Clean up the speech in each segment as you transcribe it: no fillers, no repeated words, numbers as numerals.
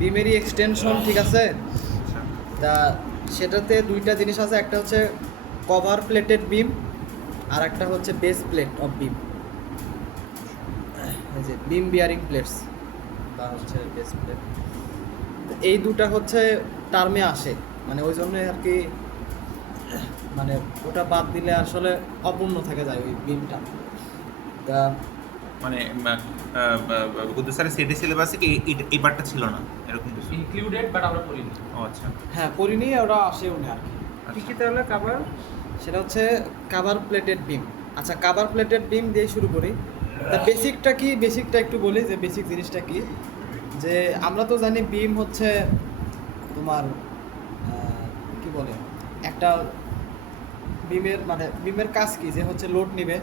বিমেরই extension, ঠিক আছে। তা সেটাতে দুইটা জিনিস আছে, একটা হচ্ছে কভার প্লেটেড বিম আর একটা হচ্ছে বেস প্লেট অফ বিম, এই যে বিম বিয়ারিং প্লেটস বা হচ্ছে বেস প্লেট। এই দুটা হচ্ছে টার্মে আসে, মানে ওই জন্য আর কি, মানে ওটা বাদ দিলে আসলে অপূর্ণ থেকে যায় ওই বিমটা। তা মানে বুদ্ধ স্যারের সিডি সিলেবাসে কি এই পার্টটা ছিল না এরকম কিছু? ইনক্লুডেড বাট আমরা পড়িনি। ও আচ্ছা। হ্যাঁ, পরিনি, ওরা আসেও না আর কি। কি কি তাহলে কাভার? সেটা হচ্ছে কাভার প্লেটেড বিম। আচ্ছা, কাভার প্লেটেড বিম দিয়ে শুরু করি। তা বেসিকটা কি, বেসিকটা একটু বলি যে বেসিক জিনিসটা কি। যে আমরা তো জানি বিম হচ্ছে তোমার কি বলে, একটা বিমের মানে বিমের কাজ কি, যে হচ্ছে লোড নিবে,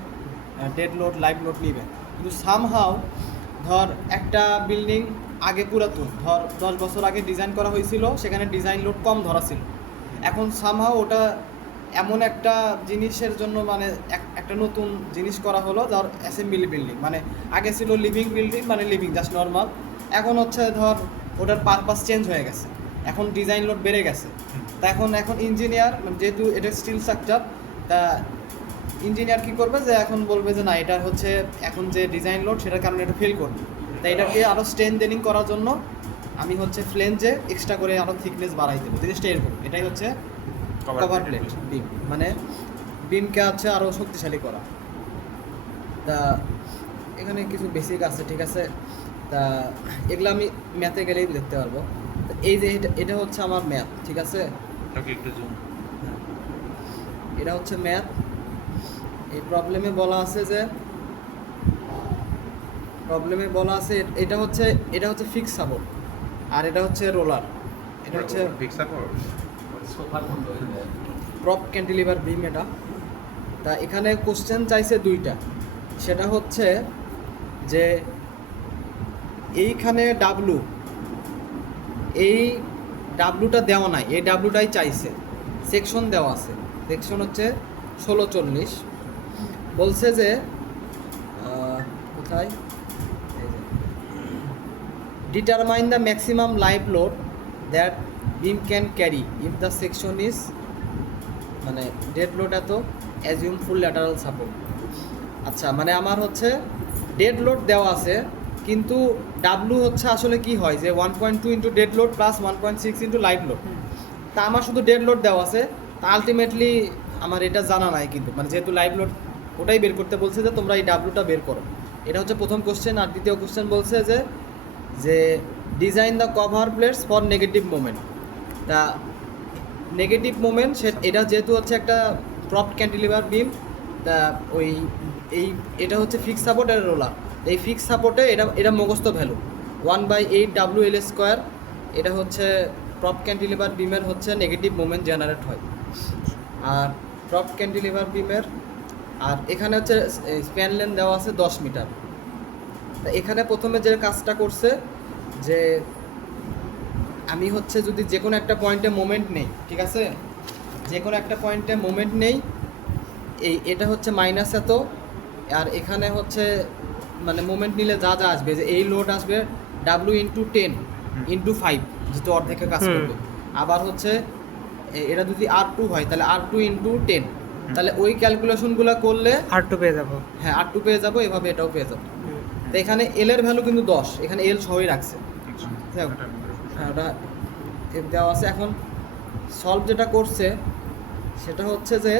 ডেড লোড, লাইভ লোড নিবে। কিন্তু সামহাও ধর একটা বিল্ডিং আগে পুরাতন, ধর 10 বছর আগে ডিজাইন করা হয়েছিল, সেখানে ডিজাইন লোড কম ধরা ছিল। এখন সামহাও ওটা এমন একটা জিনিসের জন্য মানে একটা নতুন জিনিস করা হলো, যার অ্যাসেম্বলি বিল্ডিং, মানে আগে ছিল লিভিং বিল্ডিং, মানে লিভিং জাস্ট নর্মাল। এখন হচ্ছে ধর ওটার পারপাস চেঞ্জ হয়ে গেছে, এখন ডিজাইন লোড বেড়ে গেছে। তা এখন ইঞ্জিনিয়ার, যেহেতু এটা স্টিল স্ট্রাকচার, তা ইঞ্জিনিয়ার কী করবে, যে এখন বলবে যে না, এটা হচ্ছে এখন যে ডিজাইন লোড সেটার কারণে এটা ফেল করবে। তাই এটাকে আরও স্ট্রেনথেনিং করার জন্য আমি হচ্ছে ফ্লেঞ্জে এক্সট্রা করে আরও থিকনেস বাড়াই দেবো, জিনিসটা এরকম। এটাই হচ্ছে কভার প্লেট বিম, মানে বিমকে হচ্ছে আরও শক্তিশালী করা। তা এখানে কিছু বেসিক আছে, ঠিক আছে। তা এগুলো আমি ম্যাথে গেলেই দেখতে পারবো। তো এই যে এটা হচ্ছে আমার ম্যাথ, ঠিক আছে। ওকে, একটু জুম। এটা হচ্ছে ম্যাথ। এই প্রবলেমে বলা আছে যে এটা হচ্ছে ফিক্স সাপোর্ট, আর এটা হচ্ছে রোলার, এটা হচ্ছে ফিক্স সাপোর্ট। সোফার বন্ধ হয়ে যায়। প্রপ ক্যান্টিলিভার বিম এটা। তা এখানে কোশ্চেন চাইছে দুইটা, সেটা হচ্ছে যে এইখানে এই ডাব্লুটা দেওয়া নাই, এই ডাব্লুটাই চাইছে। সেকশন দেওয়া আছে, সেকশন হচ্ছে 1640। বলছে যে কোথায়, determine the maximum live load that beam can carry if the section is, মানে ডেড লোড এত, অ্যাজিউম ফুল ল্যাটারাল সাপোর্ট। আচ্ছা, মানে আমার হচ্ছে ডেড লোড দেওয়া আছে, কিন্তু ডাব্লু হচ্ছে আসলে কি হয়, যে 1.2 into dead load plus 1.6 into live load. তা আমার শুধু ডেড লোড দেওয়া আছে, তা আলটিমেটলি আমার এটা জানা নাই, কিন্তু মানে যেহেতু লাইভ লোড ওটাই বের করতে বলছে, যে তোমরা এই ডাব্লুটা বের করো। এটা হচ্ছে প্রথম কোশ্চেন। আর দ্বিতীয় কোশ্চেন বলছে যে design the cover plates for negative moment. তা নেগেটিভ মোমেন্ট এটা যেহেতু হচ্ছে একটা প্রপ ক্যান্টিলিভার বিম, তা এটা হচ্ছে ফিক্স সাপোর্ট আর রোলার। এই ফিক্স সাপোর্টে এটা মুখস্থ ভ্যালু 1/8 WL²। এটা হচ্ছে প্রপ ক্যান্টিলিভার বিমের হচ্ছে নেগেটিভ মোমেন্ট জেনারেট হয়। আর প্রপ ক্যান্টিলিভার বিমের, আর এখানে হচ্ছে স্প্যান লেন্থ দেওয়া আছে 10 মিটার। তা এখানে প্রথমে যে কাজটা করছে, যে আমি হচ্ছে যদি যে কোনো একটা পয়েন্টে মোমেন্ট নেই, ঠিক আছে, যে কোনো একটা পয়েন্টে মোমেন্ট নেই, এটা হচ্ছে মাইনাস এত, আর এখানে হচ্ছে মানে মোমেন্ট নিলে যা যা আসবে, যে এই লোড আসবে W × 10 × 5, যেহেতু অর্ধেকের কাজ করবে। আবার হচ্ছে এটা যদি R2 হয়, তাহলে R2 × 10, তাহলে ওই ক্যালকুলেশনগুলো করলে R2 পেয়ে যাবো। হ্যাঁ, R2 পেয়ে যাবো, এভাবে এটাও পেয়ে যাবো। তো এখানে এল এর ভ্যালু কিন্তু 10, এখানে এল সহই রাখছে। হ্যাঁ, ওটা দেওয়া আছে। এখন সলভ যেটা করছে সেটা হচ্ছে যে,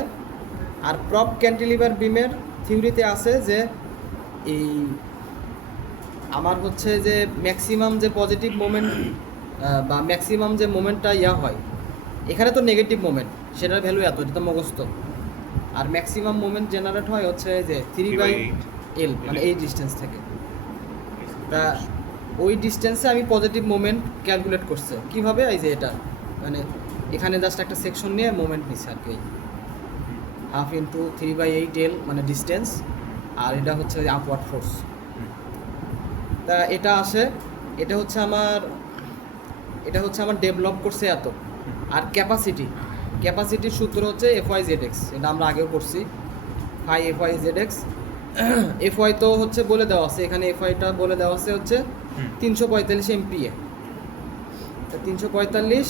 আর প্রপ ক্যান্টিলিভার বিমের থিওরিতে আছে যে এই আমার হচ্ছে যে ম্যাক্সিমাম যে পজিটিভ মোমেন্ট বা ম্যাক্সিমাম যে মোমেন্টটা হয়, এখানে তো নেগেটিভ মোমেন্ট, সেটার ভ্যালু এত, এটা তো মুখস্থ। আর ম্যাক্সিমাম মোমেন্ট জেনারেট হয় হচ্ছে যে 3/L, মানে এই ডিস্টেন্স থেকে। তা ওই ডিস্টেন্সে আমি পজিটিভ মোমেন্ট ক্যালকুলেট করছে কীভাবে, এই যে এটা মানে এখানে জাস্ট একটা সেকশন নিয়ে মোমেন্ট নিচ্ছে আর কি, 1/2 × 3/8L মানে ডিস্টেন্স, আর এটা হচ্ছে আপওয়ার্ড ফোর্স। তা এটা হচ্ছে আমার ডেভেলপ করছে এত। আর ক্যাপাসিটির সূত্র হচ্ছে FY/ZX, এটা আমরা আগেও করছি, FY/ZX। FY তো হচ্ছে বলে দেওয়া আছে, এখানে FYটা বলে দেওয়া আছে হচ্ছে 345 MPa। তা 345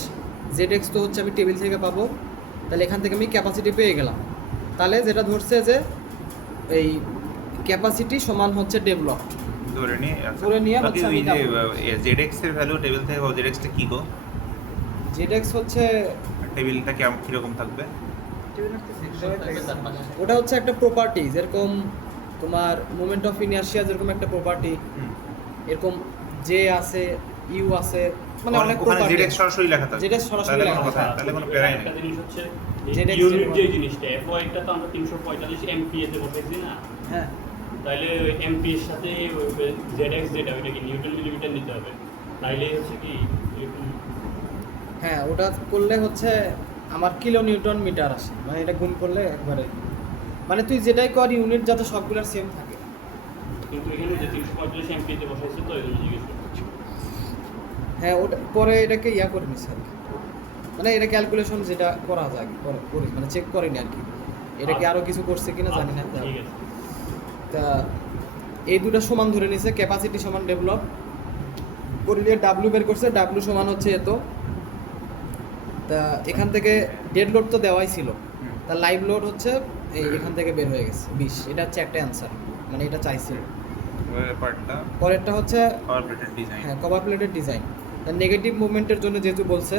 ZX তো হচ্ছে আমি টেবিল থেকে পাবো, তাহলে এখান থেকে আমি ক্যাপাসিটি পেয়ে গেলাম। তাহলে যেটা ধরছে যে এই ক্যাপাসিটি সমান হচ্ছে ডেভেলপড। ধরে নিয়ে ধরে নিয়ে বাকি হচ্ছে আমি ওই যে ZX এর ভ্যালু টেবিল থেকে পাবো, ZX টা কি গো? ZX হচ্ছে টেবিলটা কিরকম থাকবে? তার পাশে ওটা হচ্ছে একটা প্রপার্টি, যেরকম তোমার মোমেন্ট অফ ইনার্শিয়া যেরকম একটা প্রপার্টি, হুম। এরকম জে আছে, ইউ আছে, মানে অনেক ওখানে প্রপার্টি। ZX সরাসরি লেখা থাকবে। ZX সরাসরি তাহলে লেখা কোনো কথা থাকবে। তাহলে কোনো প্যারাই নেই। একটা জিনিস হচ্ছে ZX ইউনিট যে যেটা- জিনিসটা FY টা তো আমরা 345 MPa তে বসাইছি না, হ্যাঁ তাইলে ওই MP এর সাথে ওই ZX যেটা ওইটা কি নিউটন মিলিমিটার নিতে হবে, তাইলে হচ্ছে কি এরকম হ্যাঁ, ওটা করলে হচ্ছে আমার কিলো নিউটন মিটার আসে, মানে এটা গুণ করলে একবারে, মানে তুই যেটাই কর ইউনিট যাতে সবগুলোর সেম থাকে। কিন্তু এখানে যে 345 MPa তে বসাইছে তো এই জন্য জিজ্ঞেস করছি। হ্যাঁ, ওটা পরে এটাকে ইয়া করে নিস আর কি, মানে এটা ক্যালকুলেশন যেটা করা যায় পরে করিস, মানে চেক করিনি আর কি, এটা কি আরও কিছু করছে কিনা জানি না। ঠিক আছে। তা এই দুটো সমান ধরে নিছে, ক্যাপাসিটি সমান ডেভেলপ করলে ডাব্লু বের করছে, ডাব্লু সমান হচ্ছে এত। তা এখান থেকে ডেড লোড তো দেওয়াই ছিল, তা লাইভ লোড হচ্ছে এই এখান থেকে বের হয়ে গেছে 20। এটা হচ্ছে একটা অ্যান্সার, মানে এটা চাইছিল। ওই পার্টটা পরেরটা হচ্ছে কর্পোরেটেড ডিজাইন। হ্যাঁ কভার প্লেটের ডিজাইন। তা নেগেটিভ মুভমেন্টের জন্য যেহেতু বলছে,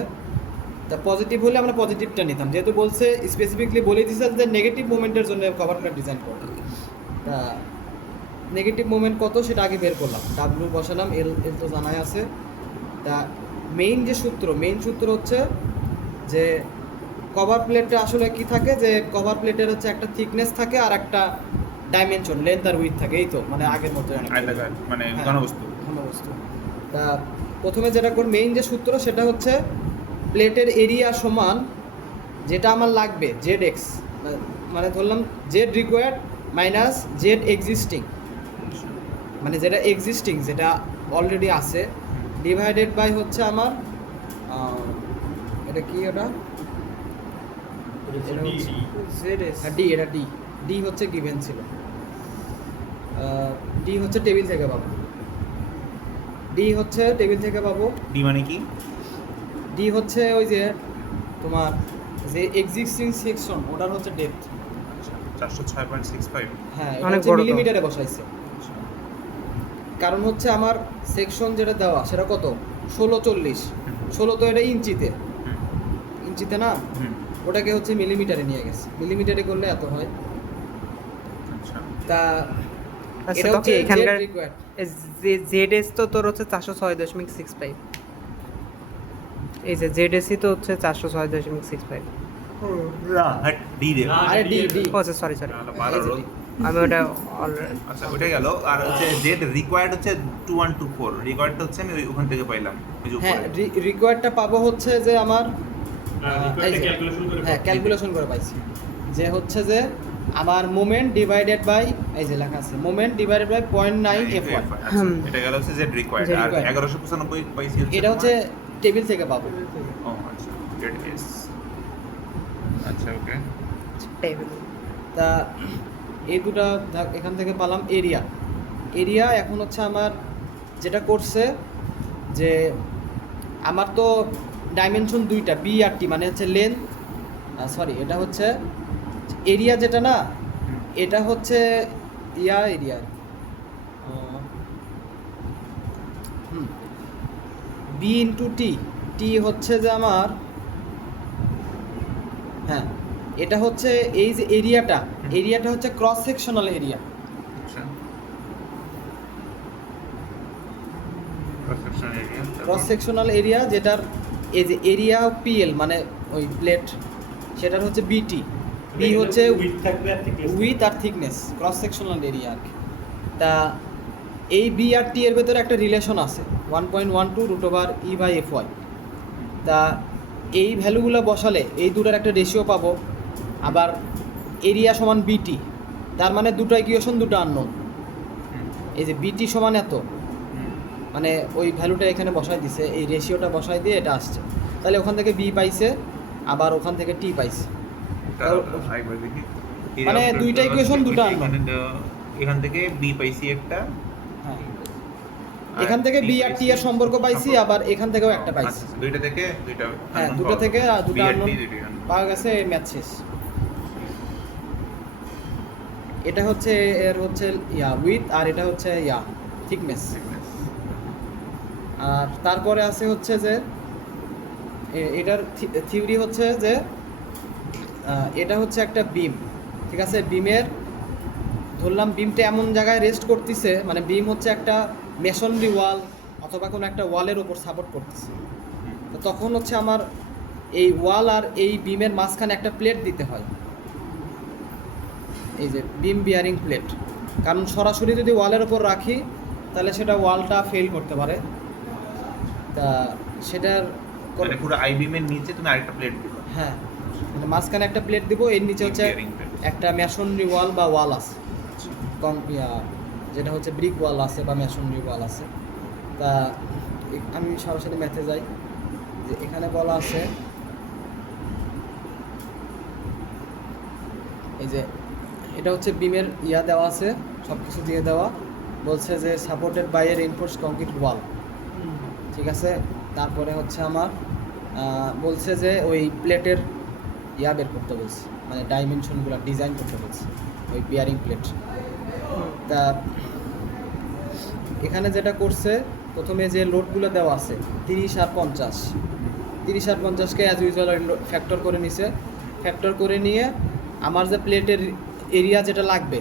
তা পজিটিভ হলে আমরা পজিটিভটা নিতাম, যেহেতু বলছে স্পেসিফিকলি বলে দিচ্ছে যে নেগেটিভ মুভমেন্টের জন্য কভার প্লেট ডিজাইন করতে। তা নেগেটিভ মুভমেন্ট কত সেটা আগে বের করলাম, ডাব্লু বসালাম, এল এল তো জানাই আছে। তা মেইন সূত্র হচ্ছে যে কভার প্লেটটা আসলে কি থাকে, যে কভার প্লেটের হচ্ছে একটা থিকনেস থাকে আর একটা ডাইমেনশন, লেন্থ আর উইথ থাকে, এই তো মানে আগের মতো আয়তাকার মানে হ্যাঁ, ঘনবস্তু। ঘনবস্তু। তা প্রথমে যেটা মেইন যে সূত্র সেটা হচ্ছে প্লেটের এরিয়া সমান যেটা আমার লাগবে ZX, মানে ধরলাম Z required minus Z existing, মানে যেটা এক্সিস্টিং যেটা অলরেডি আছে, ডিভাইডেড বাই হচ্ছে আমার এটা কি, ওটা ডি, এটা ডি হচ্ছে গিভেন ছিল, ডি হচ্ছে টেবিল থেকে পাবো, ডি মানে কি? ডি হচ্ছে ওই যে তোমার যে এক্সিস্টিং সেকশন ওটার হচ্ছে ডেপথ। 406.65। হ্যাঁ, অনেক এটা বড় তো। মিলিমিটারে বসাইছে, কারণ হচ্ছে আমার সেকশন যেটা দেওয়া সেটা কত 1640, তো এটা ইঞ্চিতে না, ওটাকে হচ্ছে মিলিমিটারে নিয়ে গেছে, মিলিমিটারে করলে এত হয়। আচ্ছা তা আচ্ছা এটা তো হচ্ছে কি এখানকার Z required। ZS তো তোর হচ্ছে 406.65, এই যে ZSC তো হচ্ছে 406.65। হ্যাঁ ডি দে। আরে ডি ও আচ্ছা সরি ভালো রোল। আমি ওটা অলরেডি আচ্ছা ওইটা গেল। আর হচ্ছে জেড রিকোয়ার্ড হচ্ছে 2124, রিকোয়ার্ডটা হচ্ছে আমি ওখান থেকে পাইলাম ওই যে হ্যাঁ, উপরে। রিকোয়ার্ডটা পাবো হচ্ছে যে আমার এই যে, ক্যালকুলেশন করে হ্যাঁ ক্যালকুলেশন করে পাইছি, যে হচ্ছে যে আমার মোমেন্ট ডিভাইডেড বাই, এই যে লেখা আছে মোমেন্ট ডিভাইডেড বাই 0.9 F1, আচ্ছা, এটা গেল হচ্ছে জেড রিকোয়ার্ড। Z আর required। 1195 পাইছি এটা হচ্ছে টেবিল থেকে পাবো। ও আচ্ছা জেড এস। আচ্ছা ওকে। টেবিল। তা এই দুটা এখান থেকে পেলাম এরিয়া। এখন হচ্ছে আমার যেটা করছে যে আমার তো ডাইমেনশন দুইটা, বি আর টি, মানে হচ্ছে লেন্থ, এটা হচ্ছে এরিয়া যেটা না, এটা হচ্ছে এরিয়া বি ইন্টু টি হচ্ছে যে আমার, হ্যাঁ এটা হচ্ছে এই যে এরিয়াটা হচ্ছে ক্রস সেকশনাল এরিয়া, আচ্ছা ক্রস সেকশনাল এরিয়া যেটার এই যে এরিয়া পিএল মানে ওই প্লেট, সেটার হচ্ছে বিটি, বি হচ্ছে উইথ থাকবে আর thickness উইথ আর থিকনেস, ক্রস সেকশনাল এরিয়া আর কি। তা এই বি আর টি এর ভেতরে একটা রিলেশন আছে 1.12√E/FY। তা এই ভ্যালুগুলো বসালে এই দুটার একটা রেশিও পাবো, আবার এরিয়া সমান বিটি, তার মানে দুটো ইকুয়েশন দুটো আননোন। এই যে বিটি সমান এত, মানে ওই ভ্যালুটা এখানে বসাই দিছে, এই রেশিওটা বসাই দিয়ে এটা আসছে, তাহলে ওখান থেকে বি পাইছে, আবার ওখান থেকে টি পাইছে, আইবার দেখি। মানে দুইটা ইকুয়েশন দুটো আননোন। এখান থেকে বি পাইছি একটা, হ্যাঁ এখান থেকে বি আর টি এর সম্পর্ক পাইছি, আবার এখান থেকেও একটা পাইছি। আচ্ছা, দুইটা থেকে দুইটা হ্যাঁ, unknown দুটো পাওয়া থেকে গেল। আর দুটো B আর unknown T দুইটাই unknown। পাওয়া গেছে, ম্যাথ শেষ। এটা হচ্ছে এর হচ্ছে উইথ, আর এটা হচ্ছে থিকনেস। আর তারপরে আছে হচ্ছে যে এটার থিওরি হচ্ছে যে এটা হচ্ছে একটা বিম, ঠিক আছে? বিমের ধরলাম বিমটা এমন জায়গায় রেস্ট করতেছে, মানে বিম হচ্ছে একটা মেশনরি ওয়াল অথবা কোনো একটা ওয়ালের উপর সাপোর্ট করতেছে। তো তখন হচ্ছে আমার এই ওয়াল আর এই বিমের মাঝখানে একটা প্লেট দিতে হয়, এই যে বিম বিয়ারিং প্লেট। কারণ সরাসরি যদি ওয়ালের উপর রাখি তাহলে সেটা ওয়ালটা ফেল করতে পারে। তা সেটার মানে পুরো আই বিমের নিচে তুমি আরেকটা প্লেট দিবে। হ্যাঁ, মানে মাঝখানে একটা প্লেট দিব, এর নিচে হচ্ছে Bearing plate। একটা মেশনরি ওয়াল বা ওয়াল আছে, যেটা হচ্ছে ব্রিক ওয়াল আছে বা মেশনরি ওয়াল আছে। তা আমি সরাসরি ম্যাথে যাই, যে এখানে বলা আছে এই যে এটা হচ্ছে বিমের দেওয়া আছে, সব কিছু দিয়ে দেওয়া, বলছে যে supported by a reinforced concrete wall, ঠিক আছে? তারপরে হচ্ছে আমার বলছে যে ওই প্লেটের বের করতে বলছে, মানে ডাইমেনশনগুলো ডিজাইন করতে বলছে ওই বিয়ারিং প্লেট। তা এখানে যেটা করছে, প্রথমে যে লোডগুলো দেওয়া আছে 30 আর 50, 30 আর 50কে অ্যাজ ইউজুয়াল ফ্যাক্টর করে নিছে। ফ্যাক্টর করে নিয়ে আমার যে প্লেটের এরিয়া যেটা লাগবে,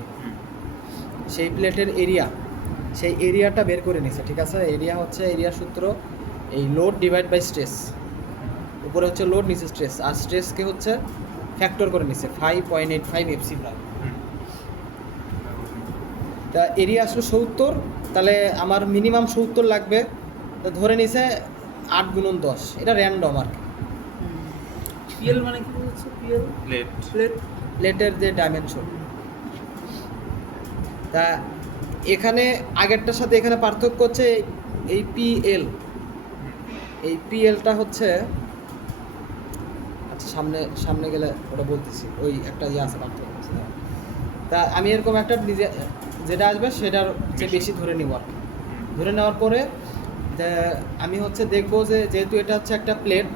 সেই প্লেটের এরিয়া, সেই এরিয়াটা বের করে নিছে, ঠিক আছে? এরিয়া হচ্ছে এরিয়া সূত্র এই লোড ডিভাইড বাই স্ট্রেস, উপরে হচ্ছে লোড, নিচে স্ট্রেস, আর স্ট্রেসকে হচ্ছে ফ্যাক্টর করে নিছে 5.85 এফসি প্রায়। তা এরিয়া আসলে 70, তাহলে আমার মিনিমাম 70 লাগবে। তো ধরে নিছে 8 গুণন 10, এটা র্যান্ডম আর কি। পিএল মানে কি হচ্ছে? PL plate plate. প্লেটের যে ডাইমেনশন। তা এখানে আগেরটার সাথে এখানে পার্থক্য হচ্ছে এই পিএল, এই পিএলটা হচ্ছে, আচ্ছা সামনে সামনে গেলে ওটা বলতেছি, ওই একটা আছে পার্থক্য আছে। তা আমি এরকম একটা যেটা আসবে সেটার চেয়ে বেশি ধরে নিব আর কি। ধরে নেওয়ার পরে আমি হচ্ছে দেখবো যে যেহেতু এটা হচ্ছে একটা প্লেট,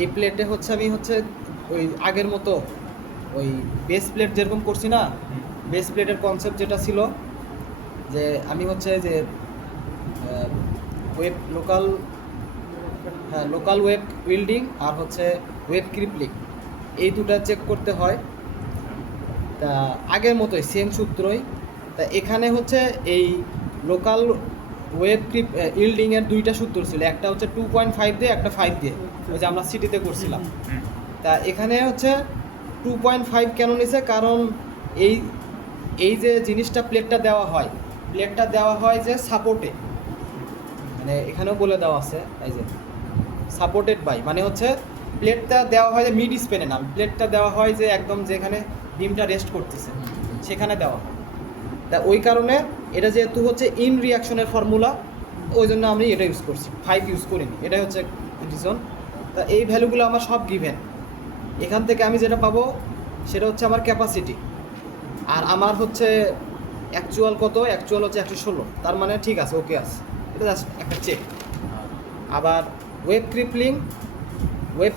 এই প্লেটে হচ্ছে আমি হচ্ছে ওই আগের মতো ওই বেস প্লেট যেরকম করছি না, বেস প্লেটের কনসেপ্ট যেটা ছিল যে আমি হচ্ছে যে ওয়েব লোকাল ওয়েব উইল্ডিং আর হচ্ছে ওয়েব ক্রিপলিং, এই দুটো চেক করতে হয়। তা আগের মতোই সেম সূত্রই। তা এখানে হচ্ছে এই লোকাল ওয়েব ইল্ডিংয়ের দুইটা সূত্র ছিল, একটা হচ্ছে 2.5 দিয়ে, একটা 5 দিয়ে, ওই যে আমরা সিটিতে করছিলাম। তা এখানে হচ্ছে 2.5 কেন নিছে? কারণ এই যে জিনিসটা প্লেটটা দেওয়া হয় যে সাপোর্টে, মানে এখানেও বলে দেওয়া আছে এই যে সাপোর্টেড বাই, মানে হচ্ছে প্লেটটা দেওয়া হয় যে মিড স্পেনে না, প্লেটটা দেওয়া হয় যে একদম যেখানে বিমটা রেস্ট করতেছে সেখানে দেওয়া হয়। তা ওই কারণে এটা যেহেতু হচ্ছে ইন রিয়াকশনের ফর্মুলা, ওই জন্য আমি এটা ইউজ করছি, 5 ইউজ করিনি, এটাই হচ্ছে রিজন। তা এই ভ্যালুগুলো আমার সব গিভেন। এখান থেকে আমি যেটা পাবো সেটা হচ্ছে আমার ক্যাপাসিটি, আর আমার হচ্ছে অ্যাকচুয়াল কত, অ্যাকচুয়াল হচ্ছে 116, তার মানে ঠিক আছে, ওকে আছে, এটা জাস্ট একটা চেক। আবার ওয়েব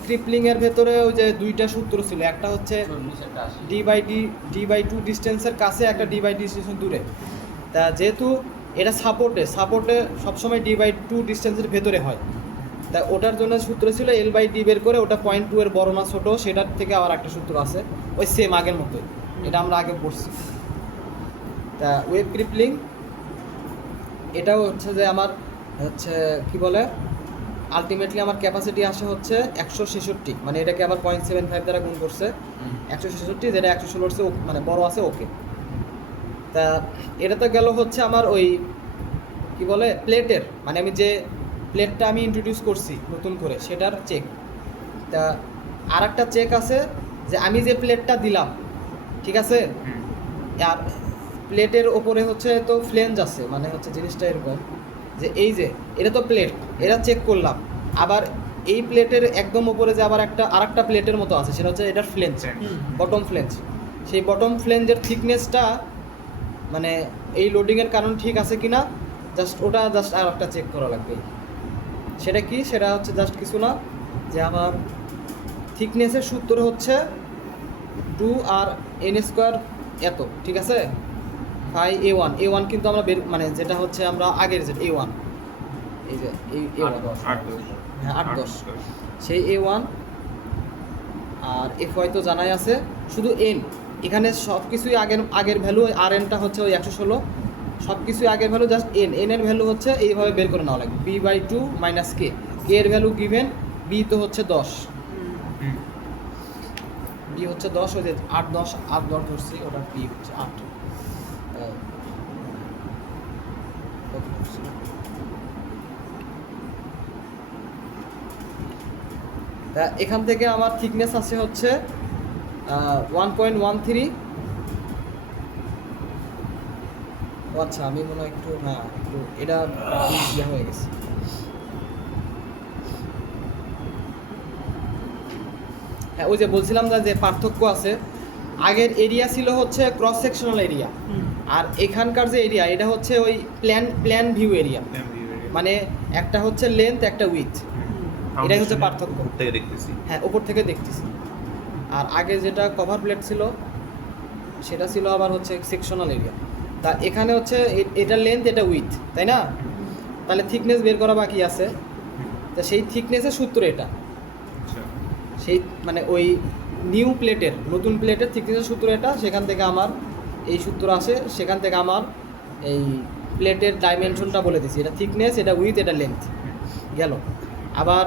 ক্রিপলিংয়ের ভেতরে ওই যে দুইটা সূত্র ছিল, একটা হচ্ছে ডি বাই টু ডিস্টেন্সের কাছে, একটা ডি/ডি ডিস্টেন্সের দূরে। তা যেহেতু এটা সাপোর্টে সবসময় ডি/2 ডিস্টেন্সের ভেতরে হয়, তা ওটার জন্য সূত্র ছিল L/D বের করে, ওটা 0.2 এর বড় না ছোটো, সেটার থেকে আবার একটা সূত্র আছে, ওই সেম আগের মতোই, এটা আমরা আগে পড়ছি। তা ওয়েব ক্রিপলিং এটাও হচ্ছে যে আমার হচ্ছে কি বলে, আলটিমেটলি আমার ক্যাপাসিটি আসে হচ্ছে 166, মানে এটাকে আবার 0.75 দ্বারা গুণ করছে 166, যেটা 116 মানে বড় আছে, ওকে। তা এটা তো গেল হচ্ছে আমার ওই কি বলে প্লেটের, মানে আমি যে প্লেটটা আমি ইন্ট্রোডিউস করছি নতুন করে সেটার চেক। তা আর একটা চেক আছে যে আমি যে প্লেটটা দিলাম, ঠিক আছে, আর প্লেটের ওপরে হচ্ছে তো ফ্লেঞ্জ আছে, মানে হচ্ছে জিনিসটা এরকম যে এই যে এটা তো প্লেট, এটা চেক করলাম, আবার এই প্লেটের একদম ওপরে যে আবার আরেকটা প্লেটের মতো আছে, সেটা হচ্ছে এটার ফ্লেঞ্জ, বটম ফ্লেঞ্জ। সেই বটম ফ্লেঞ্জের থিকনেসটা মানে এই লোডিংয়ের কারণ ঠিক আছে কিনা জাস্ট ওটা জাস্ট আর একটা চেক করা লাগবে। সেটা কি, সেটা হচ্ছে জাস্ট কিছু না, যে আমার থিকনেসের সূত্র হচ্ছে 2 আর n স্কোয়ার এত, ঠিক আছে। ফাই A1 কিন্তু আমরা মানে যেটা হচ্ছে আমরা আগের যেটা A1, এই যে এই A1 হ্যাঁ 8-10, সেই A1 আর FY তো জানাই আছে, শুধু n এখানে সব কিছুই আগের ভ্যালু, আর এনটা হচ্ছে ওই 116, সব কিছুই আগের ভ্যালু, জাস্ট n এর ভ্যালু হচ্ছে এইভাবে বের করে নেওয়া লাগবে, b/2 - k, k এর ভ্যালু গিভেন, b তো হচ্ছে 10, b হচ্ছে 10, ওই যে 8 ধরছি, ওটা b হচ্ছে 8। কত ধরছি? তা এখান থেকে আমার থিকনেস আছে হচ্ছে 1.13। আচ্ছা আমি মনে হয় একটু এটা ইয়ে হয়ে গেছে। হ্যাঁ ওই যে বলছিলাম না যে পার্থক্য আছে, আগের এরিয়া ছিল হচ্ছে ক্রস সেকশনাল এরিয়া, আর এখানকার যে এরিয়া এটা হচ্ছে ওই প্ল্যান ভিউ এরিয়া, মানে একটা হচ্ছে লেন্থ একটা উইথ, এটাই হচ্ছে পার্থক্য। থেকে দেখতেছি, হ্যাঁ উপর থেকে দেখতেছি। আর আগে যেটা কভার প্লেট ছিল সেটা ছিল আবার হচ্ছে সেকশনাল এরিয়া। তা এখানে হচ্ছে এটা লেন্থ এটা উইথ, তাই না? তাহলে থিকনেস বের করা বাকি আছে, তা সেই থিকনেসের সূত্র এটা, সেই মানে ওই নিউ প্লেটের নতুন প্লেটের থিকনেসের সূত্র এটা, সেখান থেকে আমার এই সূত্র আসে, সেখান থেকে আমার এই প্লেটের ডাইমেনশনটা বলে দিছি, এটা থিকনেস এটা উইথ এটা লেন্থ গেল। আবার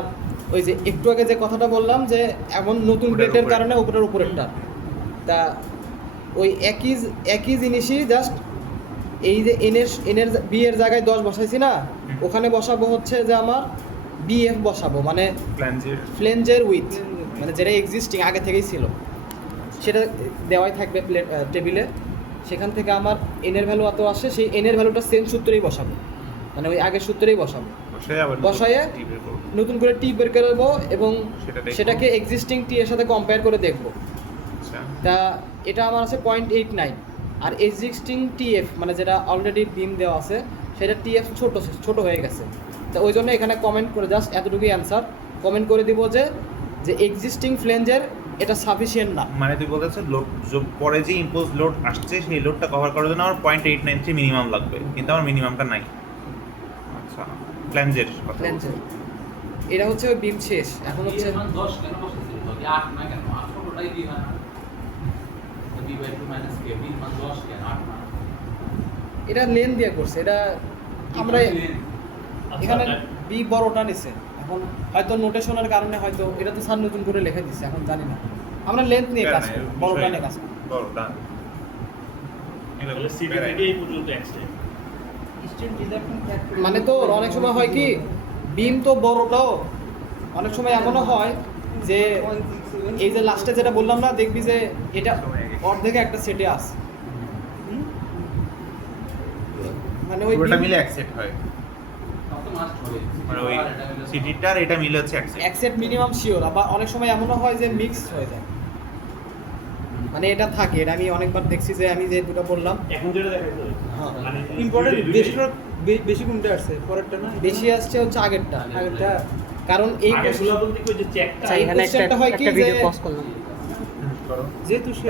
ওই যে একটু আগে যে কথাটা বললাম যে এমন নতুন প্লেটের কারণে উপরের উপরেরটা, তা ওই একই জিনিসই জাস্ট এই যে এনের বি এর জায়গায় 10 বসাইছি না, ওখানে বসাবো হচ্ছে যে আমার BF বসাবো, মানে ফ্লেঞ্জের উইথ, মানে যেটা এক্সিস্টিং আগে থেকেই ছিল সেটা দেওয়াই থাকবে টেবিলে। সেখান থেকে আমার এনের ভ্যালু এত আসে, সেই এনের ভ্যালুটা সেম সূত্রেই বসাবো, মানে ওই আগের সূত্রেই বসাবো, বসায়ে নতুন করে টি বের করে দেবো এবং সেটাকে এক্সিস্টিং টি এর সাথে কম্পেয়ার করে দেখবো। তা এটা আমার আছে 0.89, আর এক্সিস্টিং TF মানে যেটা অলরেডি বিম দেওয়া আছে সেটা TF ছোট হয়ে গেছে। তা ওই জন্য এখানে কমেন্ট করে জাস্ট এতটুকুই অ্যান্সার কমেন্ট করে দিব যে এক্সিস্টিং ফ্লেঞ্জের এটা সাফিসিয়েন্ট না। মানে তুই বলতেছ লোড পরে যে ইম্পোজ লোড আসছে সেই লোডটা কভার করার জন্য আমার 0.893 মিনিমাম লাগবে, কিন্তু আমার মিনিমামটা নাই। আচ্ছা ফ্ল্যাঞ্জের কথা, ফ্লেঞ্জের এটা হচ্ছে ওই বিম শেষ, এখন হচ্ছে 10 কেন বসেছিল 8 না কেন 8 টোটাই দি হয় না, b/2 - k b মান 10 কেন 8 না, এটা লেন দিয়ে করছে, এটা আমরা এখানে বি বড়টা নিছে, এখন হয়তো নোটেশনের কারণে হয়তো এটা তো স্যার নতুন করে লিখে দিচ্ছে, এখন জানি না, আমরা লেন্থ নিয়ে কাজ করি, বড়টা নিয়ে কাজ করি। বড়টা তাহলে সিটি থেকে এই পর্যন্ত এক্সটেন্ড। মানে তো অনেক সময় হয় কি বিম তো বড়টাও অনেক সময় এমনও হয় যে এই যে লাস্টে যেটা বললাম না, দেখবি যে এটা অর্ধেকে একটা সেটে আসে, মানে ওই পুরোটা মিলে অ্যাকসেপ্ট হয়, তখন তো মাস্ট হবে, মানে ওই সিটিটার এটা মিলে হচ্ছে অ্যাকসেপ্ট। Accept minimum sure. আবার অনেক সময় এমনও হয় যে মিক্স হয়ে যায়, মানে এটা থাকে, এটা আমি অনেকবার দেখছি যে আমি যে দুটো বললাম এখন যেটা দেখাইতে হ্যাঁ মানে ইম্পর্টেন্ট বেশিরভাগ বেশি কোনটা আসছে পরেরটা না বেশি আসছে হচ্ছে আগেরটা, আগেরটা কারণ এই আগেগুলো বলতে কি ওই যে চেকটা আচ্ছা, এখানে কোশ্চেনটা হয় কি একটা ভিডিও যে পজ করলাম। করো যেহেতু